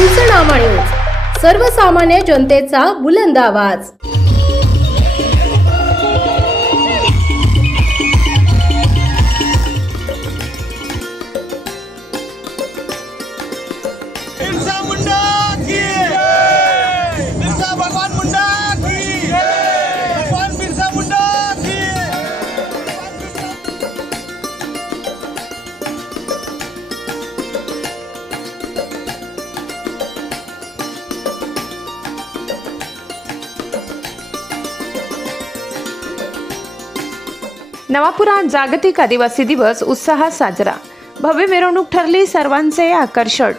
पंचनामा न्यूज, सर्वसामान्य जनतेचा बुलंद आवाज। बिरसा मुंडा की जय, बिरसा भगवान मुंडा की जय, भगवान बिरसा मुंडा की नवापुरात जागतिक आदिवासी दिवस उत्साहात साजरा। भव्य मिरवणूक ठरली सर्वांचे आकर्षण।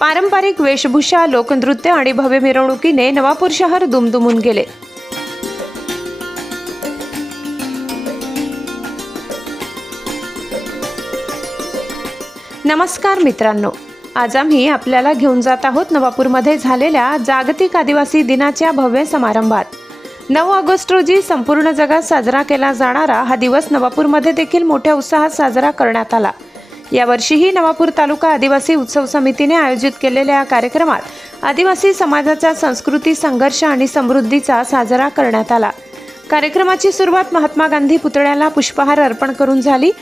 पारंपरिक वेशभूषा, लोकनृत्य आणि भव्य मिरवणुकीने नवापूर शहर दुमदुमून गेले। नमस्कार मित्रांनो, आज आम्ही आपल्याला घेऊन जात आहोत नवापूरमध्ये झालेल्या जागतिक आदिवासी दिनाच्या भव्य समारंभात। 9 ऑगस्ट रोजी संपूर्ण जगात साजरा केला जाणारा हा दिवस नवापूरमध्ये देखील मोठ्या उत्साहात साजरा करण्यात आला। यावर्षीही नवापूर तालुका आदिवासी उत्सव समितीने आयोजित केलेल्या कार्यक्रमात आदिवासी समाजाचा संस्कृती, संघर्ष आणि समृद्धीचा साजरा करण्यात आला। कार्यक्रमाची सुरुवात महात्मा गांधी पुतळ्याला पुष्पहार अर्पण करून झाली।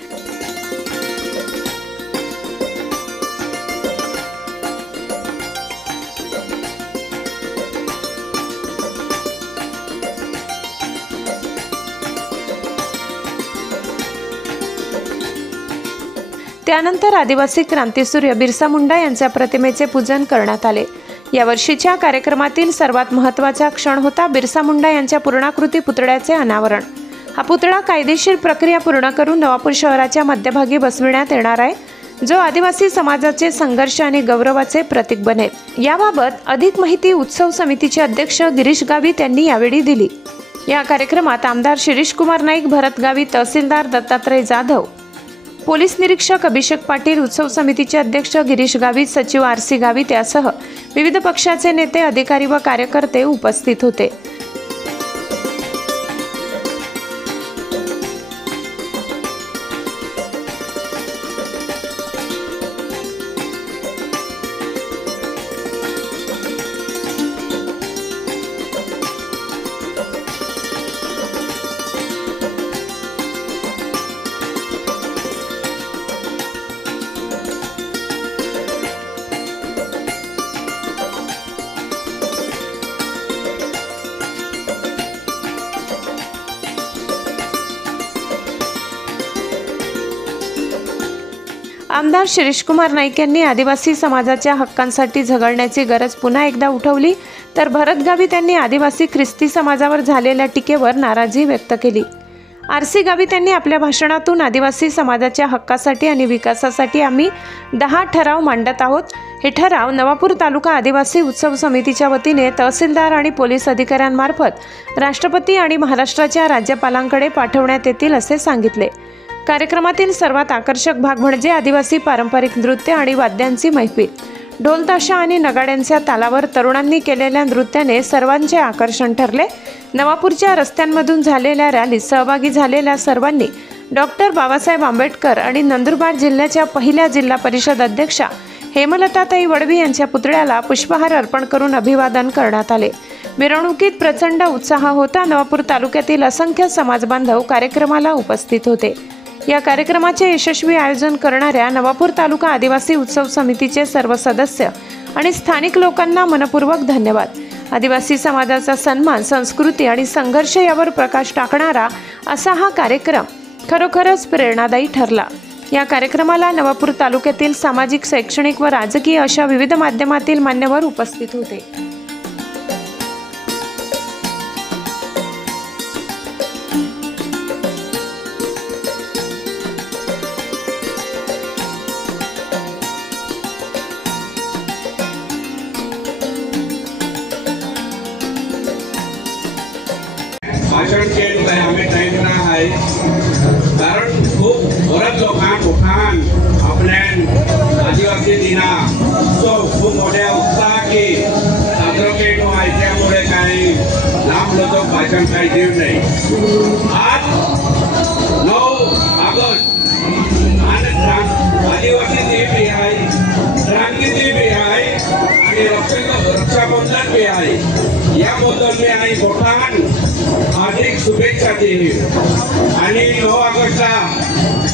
त्यानंतर आदिवासी क्रांतीसूर्य बिरसा मुंडा यांच्या प्रतिमेचे पूजन करण्यात आले। या वर्षीच्या कार्यक्रमातील सर्वात महत्त्वाचा क्षण होता बिरसा मुंडा यांच्या पूर्णाकृती पुतळ्याचे अनावरण। हा पुतळा कायदेशीर प्रक्रिया पूर्ण करून नवापूर शहराच्या मध्यभागी बसविण्यात येणार आहे, जो आदिवासी समाजाचे संघर्ष आणि गौरवाचे प्रतीक बनेल। याबाबत अधिक माहिती उत्सव समितीचे अध्यक्ष गिरीश गावित यांनी यावेळी दिली। या कार्यक्रमात आमदार शिरीष कुमार नाईक, भरत गावित, तहसीलदार दत्तात्रय जाधव, पोलीस निरीक्षक अभिषेक पाटील, उत्सव समितीचे अध्यक्ष गिरीश गावित, सचिव आरसी गावित यासह विविध पक्षाचे नेते, अधिकारी व कार्यकर्ते उपस्थित होते। आमदार शिरीष कुमार नाईक यांनी आदिवासी समाजाच्या हक्कांसाठी झगडण्याची गरज पुन्हा एकदा उठवली, तर भरत गावित यांनी आदिवासी ख्रिस्ती समाजावर झालेल्या टीकेवर नाराजी व्यक्त केली। आरसी गावित यांनी आपल्या भाषणातून आदिवासी समाजाच्या हक्कासाठी आणि विकासासाठी आम्ही 10 ठराव मांडत आहोत। हे ठराव नवापूर तालुका आदिवासी उत्सव समितीच्या वतीने तहसीलदार आणि पोलीस अधिकाऱ्यांमार्फत राष्ट्रपती आणि महाराष्ट्राच्या राज्यपालांकडे पाठवण्यात येतील असे सांगितले। कार्यक्रमातील सर्वात आकर्षक भाग म्हणजे आदिवासी पारंपरिक नृत्य आणि वाद्यांची मैफिल। ढोल ताशा आणि नगाड्यांच्या तालावर तरुणांनी केलेल्या नृत्याने सर्वांचे आकर्षण ठरले। नवापूरच्या रस्त्यांमधून झालेल्या रॅलीत सहभागी झालेल्या सर्वांनी डॉक्टर बाबासाहेब आंबेडकर आणि नंदुरबार जिल्ह्याच्या पहिल्या जिल्हा परिषद अध्यक्षा हेमलताताई वडवी यांच्या पुतळ्याला पुष्पहार अर्पण करून अभिवादन करण्यात आले। मिरवणुकीत प्रचंड उत्साह होता। नवापूर तालुक्यातील असंख्य समाजबांधव कार्यक्रमाला उपस्थित होते। या कार्यक्रमाचे यशस्वी आयोजन करणाऱ्या नवापूर तालुका आदिवासी उत्सव समितीचे सर्व सदस्य आणि स्थानिक लोकांना मनपूर्वक धन्यवाद। आदिवासी समाजाचा सन्मान, संस्कृती आणि संघर्ष यावर प्रकाश टाकणारा असा हा कार्यक्रम खरोखरच प्रेरणादायी ठरला। या कार्यक्रमाला नवापूर तालुक्यातील सामाजिक, शैक्षणिक व राजकीय अशा विविध माध्यमातील मान्यवर उपस्थित होते। भाषण केलं काय आम्ही टाइम ना आहे, कारण खूप बऱ्याच लोकांन आपल्या आदिवासी दिना खूप मोठ्या उत्साहाने साजरा केलो आहे। त्यामुळे काही लांब लोक भाषण काही देऊ नाही। पोठान हार्दिक शुभेच्छा दिली आणि 9 ऑगस्टला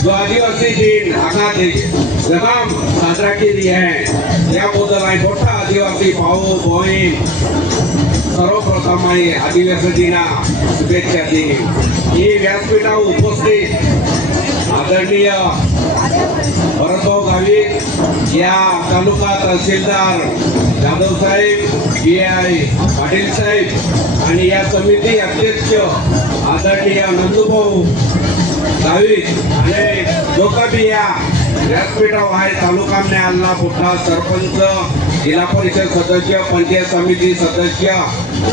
जो आदिवासी दिन हाका जगाम साजरा केली आहे याबद्दल हांवें मोठा आदिवासी भाऊ भयण सर्वप्रथम हांवें आदिवासी दिना शुभेच्छा दिली. ही व्यासपीठावर उपस्थित आदरणीय भरतभाऊ गावित या तालुका तहसीलदार जाधव साहेब PI पाटील साहेब आणि या समिती अध्यक्ष आदरणीय नंदूभाऊ गावित आणि लोकबी या व्यासपीठावर आहे तालुका में आला मोठा सरपंच जिल्हा परिषद सदस्य पंचायत समिती सदस्य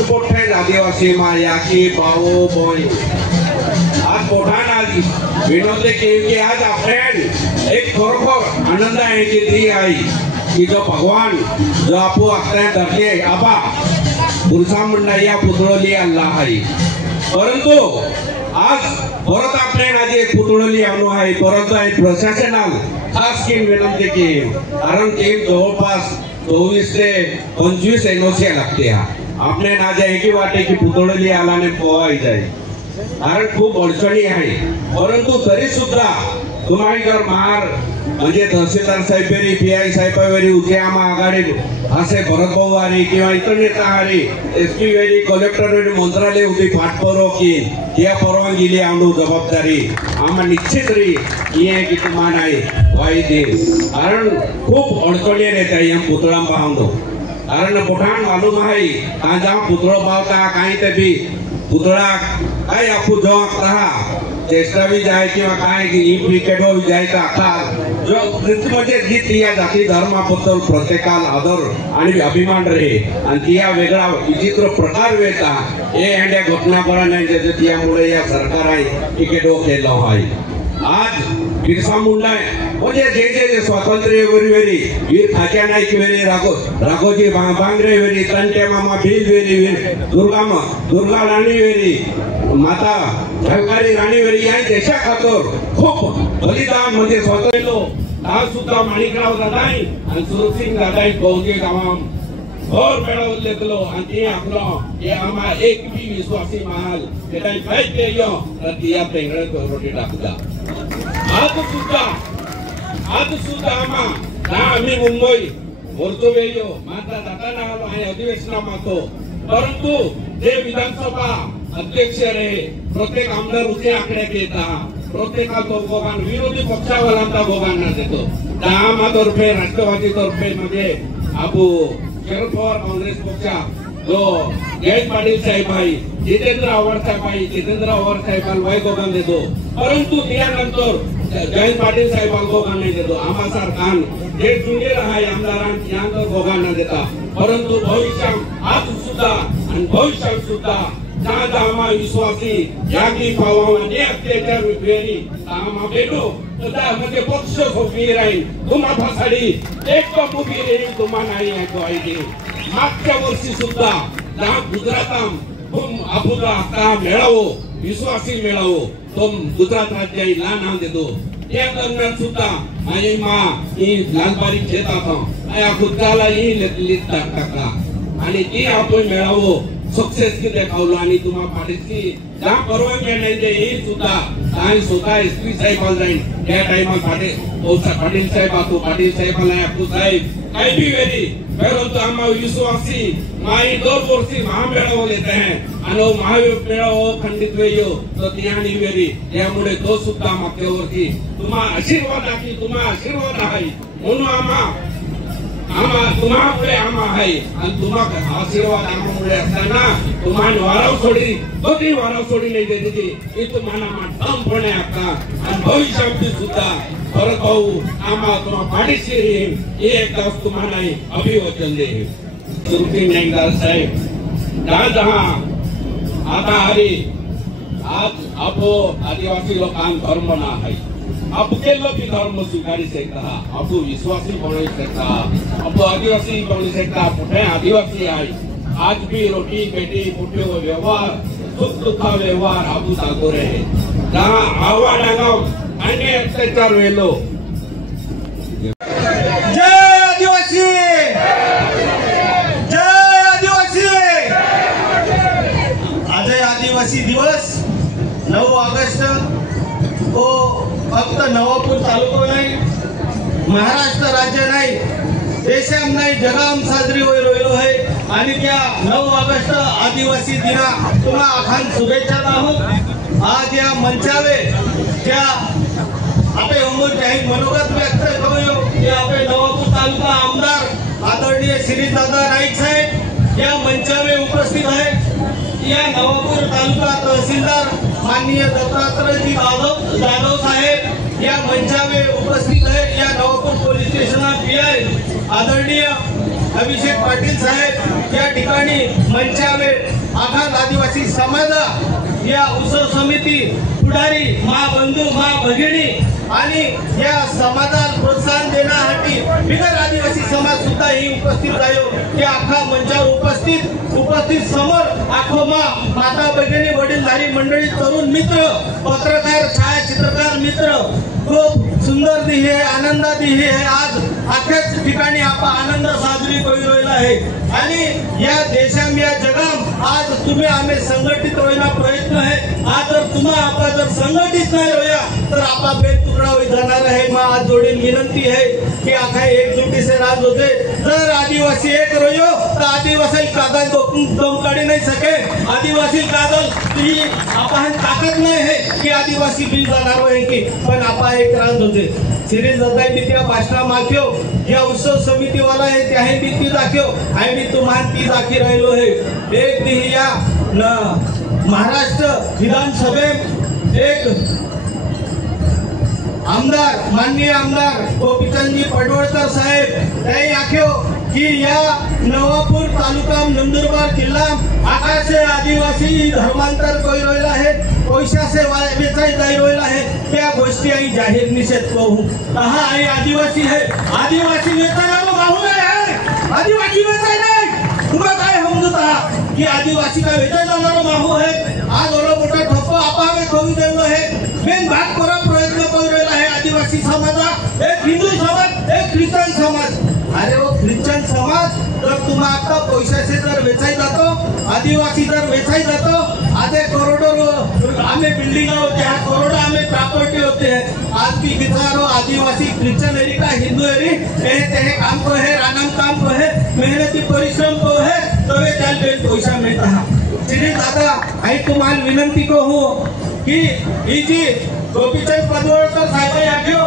मोठे आदिवासी माया की भाऊ बहीण आज मोठान आज विनोदे की आज आपण एक खरोखर आनंद आहे की ती आहे की जो भगवान जो आपू आपल्या धरती आबा बिरसा मुंडा या पुतळोली अल्लाह आहे परंतु आज परत आपल्या आधी एक पुतळोली आणू आहे परंतु प्रशासनाल खास की विनंती की कारण की जवळपास 24 ते 25 NOC लागते आपल्या नाजे एकी वाटे की पुतळोली आलाने पोहाय जाय कारण खूप अडचणी आहे परंतु तरी सुद्धा तुम्ही जर मार म्हणजे तहसीलदार साहेबरी PI साहेबांवरी उद्या आम्हा आघाडी असे भरतभाऊ आरे किंवा इतर नेता आरे SP वेरी कलेक्टर वेरी मंत्रालय उदी पाठपुरावो की त्या परवानगीली आणू जबाबदारी आम्हा निश्चित री ही आहे की तुम्हाला वाई दे कारण खूप अडचणी येतात या पुतळा पाहून कारण मोठान मालूम आहे ताजा पुतळो पावता काही ते बी पुतळा काय आपू जो रहा चेष्टा भी जाए किंवा काय की क्रिकेट हो जाए तर आता जो म्हणजे गीत या जाती धर्माबद्दल प्रत्येकाला आदर आणि अभिमान रहे आणि ती या वेगळा विचित्र प्रकार वेता हे अंड्या घटना करा नाही ज्याच्या त्यामुळे या सरकार आहे क्रिकेट हो केलं आहे आज बिरसा मुंडा म्हणजे जे स्वातंत्र्य वेरी वीर खाच्या नाईक वेरी राघोजी बांगरे वेरी तंटे मामा भील वेरी दुर्गा राणी वेरी माता झलकारी राणी वेरी या देशा खातर खूप बलिदान म्हणजे स्वातंत्र्य आज सुद्धा माणिकराव दादाई आणि सुरसिंग दादाई बहुतेक गावाम और मेळवले गेलो आणि ते आपलो हे आम्हा एक बी विश्वासी महाल ते काही फाईट केयो तर ती या पेंगळे रोटी टाकता आज सुद्धा आम्ही मुंबई वरतो वेयो माता दादा नाव आहे अधिवेशना मातो परंतु जे विधानसभा अध्यक्ष रहे प्रत्येक आमदार उचे आकडे घेता प्रत्येका दोघांना विरोधी पक्षावाल्यांना दोघांना देतो आम्हातर्फे राष्ट्रवादी तर्फे म्हणजे आपू शरद पवार काँग्रेस पक्षा जो जयंत पाटील साहेब आहे जितेंद्र आव्हाड साहेब आहे जितेंद्र आव्हाड साहेबांना वाय दोघांना देतो परंतु त्यानंतर जयंत पाटील साहेबांना दोघांना देतो आम्हा सरकार जे जुनियर आहे आमदारांना यांना दोघांना देता परंतु भविष्यात आज सुद्धा आणि भविष्यात सुद्धा आम्हा विश्वासी यागी भावाने अत्याचार वेरी आम्हा भेटो तर म्हणजे पक्ष सोपी राहील तुम्हा फासाडी एक उभी राहील तुम्हा नाही आहे मागच्या वर्षी सुद्धा गुजरात आपुला आता मेळावो विश्वासी मेळावो तो गुजरात राज्याला नाव देतो त्या दरम्यान सुद्धा आणि ही लालबारी घेतात या गुजराला ही लिस्ट टाका आणि ती आपण मेळावो सक्सेस किती खावलो आणि तुम्हा पाटीलची ज्या परवानगी नाही ते ही सुद्धा काही स्वतः SP साहेब जाईल त्या टाइमात पाटील साहेब आतो पाटील साहेबाला आपू साहेब काही भी वेरी परंतु आम्हा विश्वासी माई 2 वर्षी महामेळावो लेते हैं आणि महामेळावो खंडित वेयो तो त्यानी वेरी त्यामुळे तो सुद्धा मागच्या वर्षी तुम्हा आशीर्वाद आहे म्हणून तुम्हामुळे आम्हा आहे आणि तुम्हा आशीर्वाद आम्हामुळे असताना तुम्हाला वाराव सोडी तो ती वाराव सोडी नाही देते ती तुम्हाला ठामपणे आता आणि भविष्यात सुद्धा भरत भाऊ आम्हा तुम्हा पाठीशी हे एकदा तुम्हाला अभिवचन दे सुरसिंग नाईकदार साहेब जहा आता हरी आज आपो आदिवासी लोकांना धर्म ना आहे आपके लोग भी धर्म स्वीकारी सकता आपको विश्वासी बन सकता आपको आदिवासी बन सकता पुठे आदिवासी आए आज भी रोटी बेटी पुठे व्यवहार सुख दुखा व्यवहार आपू सागो रहे जहाँ आवा डांगा अन्य अत्याचार वेलो जय आदिवासी जय आदिवासी 9 ऑगस्ट हो फक्त नवापूर तालुको नाही, महाराष्ट्र राज्य नाही, देशाम नाही जगाम साजरी होई रहिलो आहे. आणि त्या 9 ऑगस्ट आदिवासी दिना तुम्हा अखान शुभेच्छा आहोत. आज या मंचावे त्या आपे उमर काही मनोगत व्यक्त करू की आपे नवापूर तालुका आमदार आदरणीय श्रीदादा नाईक साहेब या मंचावे उपस्थित आहे. या नवापूर तालुका तहसीलदार माननीय दत्तात्रयजी जाधव साहेब या मंचावे उपस्थित आहे. या नवापूर पोलीस स्टेशनला पीआय आदरणीय अभिषेक पाटील साहेब या ठिकाणी मंचावे आखात आदिवासी समाज या उत्सव समिती पुढारी मा बंधू मा भगिनी आणि या समाजाला प्रोत्साहन देण्यासाठी बिगर आदिवासी समाज सुद्धा ही उपस्थित आहे. या आखा मंचावर उपस्थित समोर आखो माता भगिनी वडीलधारी मंडळी तरुण मित्र पत्रकार छायाचित्रकार मित्र खूप सुंदर दिही आहे, आनंदा दिही आहे. आज अख्याच ठिकाणी आपण आनंद साजरी करू राहिला आहे. आणि या देशाम या जगाम आज तुम्ही आम्ही संघटित होण्याचा प्रयत्न आहे. आज जर तुम्हा आपण जर संघटित नाही होया तर आपा बेत तुकडा होई जाणार आहे. मग आज जोडीन विनंती है की आखा एकजुटी से राज होते. जर आदिवासी एक रहो तर आदिवासी कागज दम काढी नाही सके. आदिवासी कागज ही आपण ताकद नाही है की आदिवासी बी जाणार आहे की पण आपा एक राज होते. सिरीज दादा मी त्या भाषणा माख्यो या उत्सव समिती वाला है त्याही मी ती दाखव आणि मी तुम्हाला ती दाखी राहिलो है. एक दिही या महाराष्ट्र विधानसभेत एक आमदार माननीय आमदार गोपीचंदजी पडवळकर साहेब त्याही आख्यो की या नवापूर तालुका नंदुरबार जिल्हा आकाशे आदिवासी धर्मांतर करू राहिला आहे, पैशाचे वेचाई जाई राहिला आहे. त्या गोष्टी आई जाहीर निषेध करू. हा आई आदिवासी है, आदिवासी वेचायला माहू आहे, आदिवासी वेचाय नाही. तुला काय समजत आहात की आदिवासी का वेचाय जाणारा माहू आहे. आज ओला मोठा ठप्प आपावे करून देऊ आहे. मेन भाग करा प्रयत्न करू राहिला आहे आदिवासी समाजा. एक हिंदू समाज एक ख्रिश्चन समाज. अरे वो ख्रिश्चन समाज जर तुम्हा आता पैशाचे जर वेचाई जातो आदिवासी जर वेचाई जातो आधे करोडो आम्ही बिल्डिंग होते हैं करोड़ों आम्ही प्रॉपर्टी होते हैं. आज भी बिचारो आदिवासी ख्रिश्चन एरी का हिंदू एरी ते काम को है रानम काम को है मेहनती परिश्रम को है तो वे त्याल बेन पैसा मिळता. श्री दादा आई तुम्हाला विनंती को हो की ही जी गोपीचंद पडवळकर साहेब आख्यो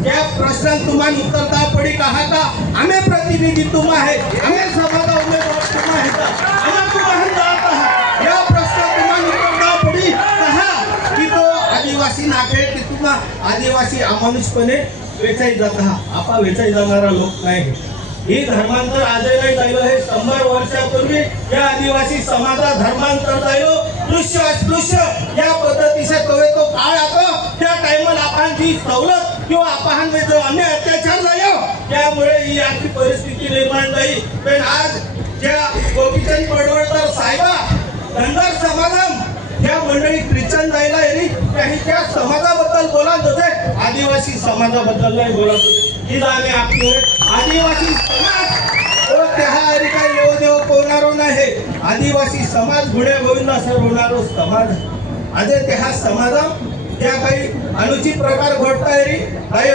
या प्रश्न तुम्हाला उत्तरता पडी कहा का आम्ही प्रतिनिधी तुम आहे आम्ही समाजा उमेदवार तुम आहे आम्ही तुम्हाला जात आहात. या प्रश्न तुम्हाला उत्तरता पडी कहा की तो आदिवासी नाके की तुम्हा आदिवासी अमानुषपणे वेचाई जात आहात. आपा वेचाई जाणारा लोक नाही. ही धर्मांतर आजही झालं आहे. 100 वर्षापूर्वी या आदिवासी समाजा धर्मांतर झालो. दृश्य अस्पृश्य या पद्धतीचे तो काळ आता त्या टाइमला आपण जी सवलत किंवा आपण जो अन्य अत्याचार झालो त्यामुळे ही आजची परिस्थिती निर्माण झाली. पण आज ज्या गोपीचंद पडवळकर साहेबा धनगर समाजम या मंडळी ख्रिश्चन जायला येरी काही त्या समाजाबद्दल बोलत होते आदिवासी समाजाबद्दल नाही बोलत होते. ही आम्ही आपले आदिवासी समाज त्या काही येऊ देव कोणारो नाही. आदिवासी समाज गुणे गोविंदा सर होणारो समाज आधी त्या समाजा त्या काही अनुचित प्रकार घडताय रे काही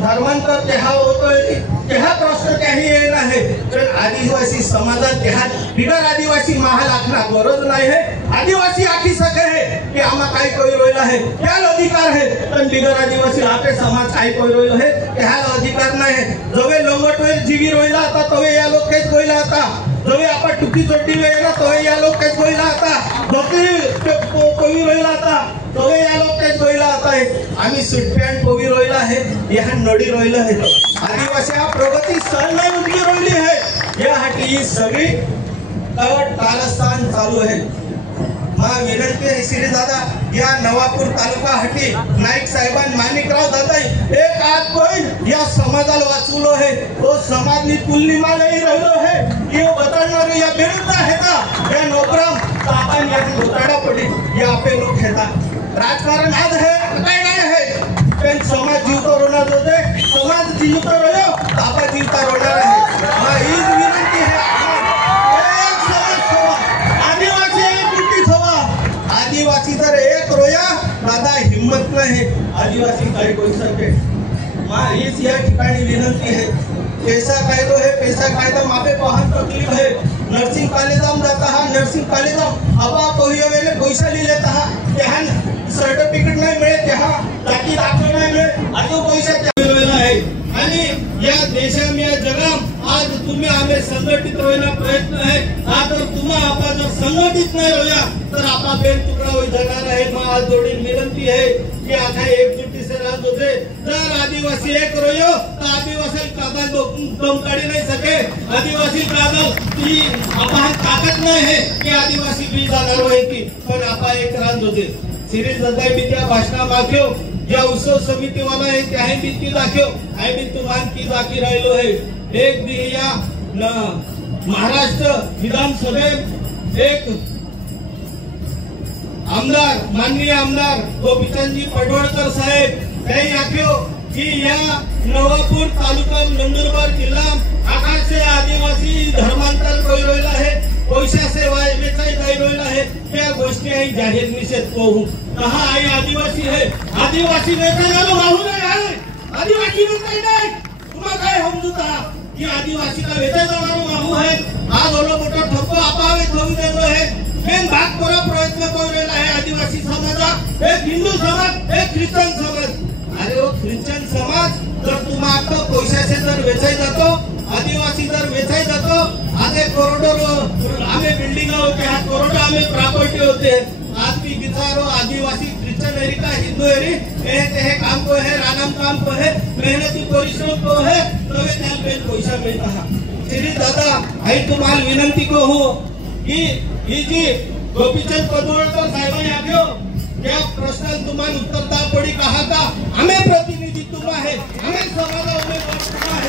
धर्मांतर त्या होतोय त्या प्रश्न काही येत आहे. तर आदिवासी समाजात त्या बिगर आदिवासी महाल आखना गरज नाही है. आदिवासी आखी सके है की आम्हा काही कोई रोयला है त्याला अधिकार है. पण बिगर आदिवासी आपले समाज काही कोई रोयलो है त्याला अधिकार नाही है. जवे लोंगटवेल जीवी रोयला आता तवे या लोक काहीच रोयला आता. जवे आपण टुकी चोटी वेळेला तवे या लोक काहीच रोयला आता. धोती कोवी रोयला आता तवे या लोक काहीच रोयला आता है. आम्ही सुटपॅन्ट कोवी रोयला आहे या नडी रोयला आहे. आदिवासी प्रगती सण नाही उठली रोयली आहे. यासाठी ही सगळी कारस्थान चालू आहे. मला विनंती आहे श्री दादा या नवापूर तालुका हटी नाईक साहेबान माणिकराव दादा एक आज कोई या समाजाला वाचवलो है. तो समाज नी तुलनीमा नहीं रहिलो है. ये बताणार या विरुद्ध है का या नोकराम आपण या घोटाळा पडी या आपले लोक आहेत. राजकारण आज है काय नाही है पण समाज जीवतो रोणार होते. समाज जीवतो रहो आपण जीवता रोणार आहे. हीच विनंती है. आदिवासी जर एक रोया दादा हिम्मत नाही आदिवासी काही करू सके। हीच या ठिकाणी विनंती है। पैसा कायदो है, पैसा कायदा मापे बहुत तकलीफ है। नर्सिंग कॉलेज जाता है, नर्सिंग कॉलेज आबा कोई वेळे पैसा लेता है, त्याहा सर्टिफिकेट नाही मिळे, त्याहा जाती दाखला नाही मिळे, अजून पैसा त्यावेळेला आहे। आणि या देशाम या जगाम आज तुम्ही आम्ही संघटित होण्याचा प्रयत्न आहे। आज जर तुम्हा आपा जर संघटित नाही होया तर आपा बेल तुकडा होई जाणार आहे। मग आज जोडीन विनंती आहे की आता एकजुटी से राज होते। जर आदिवासी एक रोयो तर आदिवासी कागद दम काढी नाही सके। आदिवासी कागद ती आपा ताकद नाही है की आदिवासी बी जाणार होय की, पण आपा एक राज होते। सिरीज जगाई बी त्या भाषणा माग्यो या उत्सव समिती वाला है त्याही बी ती दाखव आहे बी तुम्हाला ती दाखी राहिलो आहे। एक दिया महाराष्ट्र विधानसभेत एक आमदार माननीय आमदार गोपीचंदजी पडवळकर साहेब त्यांनी आख्यो की या नवापूर तालुका नंदुरबार जिल्हा आकाशे आदिवासी धर्मांतर करून आहे, पैसा से वेचाई जायला आहे। त्या गोष्टी आहे जाहीर निषेध कहू कहा आई आदिवासी है, आदिवासी वेचायला राहू नाही आहे, आदिवासी वेचाई नाही। तुम्हा काय समजूता की आदिवासी का वेचाई जाणारा माहू है। आज ओलो मोठा ठप्पा आपावे ठेवून देतो है। मेन भाग करा प्रयत्न करून आहे आदिवासी समाजा, एक हिंदू समाज एक ख्रिश्चन समाज। अरे वो ख्रिश्चन समाज जर तुम्हा आता पैशाचे जर वेचाई जातो, आदिवासी जर वेचाई जातो, आधे करोडो आम्ही बिल्डिंग होते, हा करोडो आम्ही प्रॉपर्टी होते। आज भी बिचारो आदिवासी ख्रिश्चन एरी का हिंदू एरी हे काम को है, रानम काम को है, मेहनती परिश्रम को है, तो वे त्याला बेल पैसा मिळता है। श्री दादा आई तुम्हाला विनंती को हो की ही जी गोपीचंद पडवळकर साहेबांनी आख्यो या प्रश्न तुम्हाला उत्तरदा पडी कहा का हमें प्रतिनिधी तुम आहे, हमें समाजा उमेदवार तुम आहे।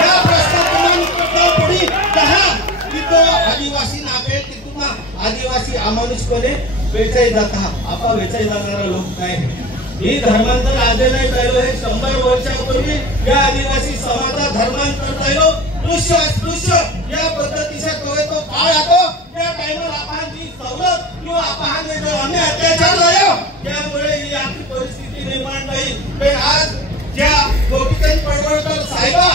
या प्रश्न तुम्हाला उत्तरदा पडी कहा की तो आदिवासी नापे की तुम्हा आदिवासी अमानुषपणे वेचाई जाता। आपा वेचाई जाणारा लोक काय ही धर्मांतर आजे नाही झालो आहे। 100 वर्षापूर्वी या आदिवासी समाजा धर्मांतर झालो। दृश्य या पद्धतीचा तो काळ आतो त्या टाइमला आपण जी सवलत किंवा आपण जो अन्य अत्याचार झालो त्यामुळे ही आपली परिस्थिती निर्माण नाही। पण आज ज्या गोपीचंद पडवळकर साहेबा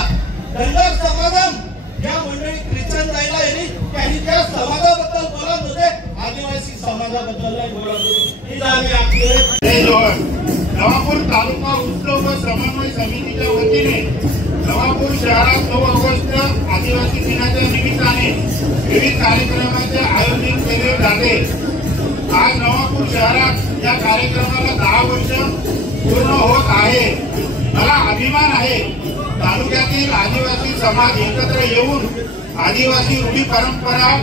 धनगर समाजम ज्या मंडळी ख्रिश्चन जायला येईल त्यांनी त्या समाजाबद्दल बोलत होते, आदिवासी समाजाबद्दल नाही बोलत होते। ही जाणे आपली नवापूर तालुका उत्सव व समन्वय समितीच्या वतीने नवापूर शहरात 9 ऑगस्ट आदिवासी दिनाच्या निमित्ताने विविध कार्यक्रमांचे आयोजन केले जाते। आज नवापूर शहरात या कार्यक्रमाला 10 वर्ष पूर्ण होत आहे। मला अभिमान आहे तालुक्यातील आदिवासी समाज एकत्र येऊन आदिवासी रूढी परंपरा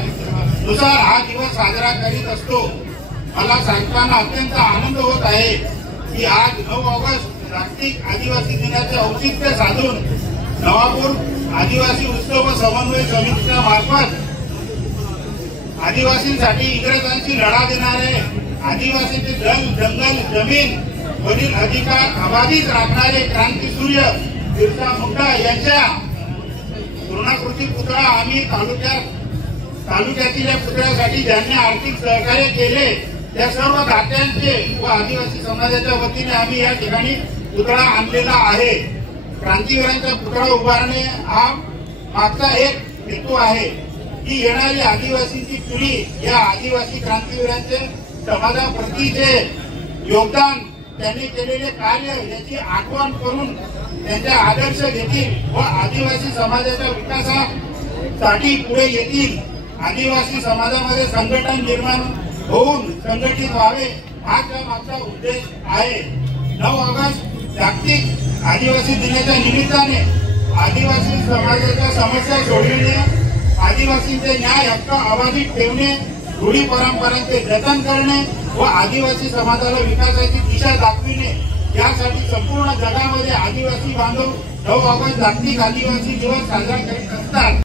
नुसार हा दिवस साजरा करीत असतो। मला सांगताना अत्यंत आनंद होत आहे की आज 9 ऑगस्ट जागतिक आदिवासी दिनाचे औचित्य साधून नवापूर आदिवासी उत्सव व समन्वय समितीच्या मार्फत आदिवासींसाठी इंग्रजांची लढा देणारे, आदिवासींचे जल जंगल जमीन वरील अधिकार अबाधित राखणारे क्रांतीसूर्य बिरसा मुंडा यांच्या पूर्णाकृती पुतळा आम्ही तालुक्यातील या पुतळ्यासाठी ज्यांनी आर्थिक सहकार्य केले त्या सर्व दात्यांचे व आदिवासी समाजाच्या वतीने आम्ही या ठिकाणी पुतळा आणलेला आहे। क्रांतीवीरांचा पुतळा उभारणे हा मागचा एक हेतू आहे की येणारी आदिवासींची पिढी या आदिवासी क्रांतीवीरांचे समाजाप्रतीचे योगदान, त्यांनी केलेले कार्य याची आठवण करून त्यांचे आदर्श घेतील व आदिवासी समाजाच्या विकासासाठी पुढे येतील। आदिवासी समाजामध्ये संघटन निर्माण होऊन संघटित व्हावे हा मागचा उद्देश आहे। 9 ऑगस्ट जागतिक आदिवासी दिनाच्या निमित्ताने आदिवासी समाजाच्या समस्या सोडविणे, आदिवासींचे न्याय हक्क अबाधित ठेवणे, रूढी परंपरांचे जतन करणे व आदिवासी समाजाला विकासाची दिशा दाखविणे यासाठी संपूर्ण जगामध्ये आदिवासी बांधव 9 ऑगस्ट जागतिक आदिवासी दिवस साजरा करीत असतात।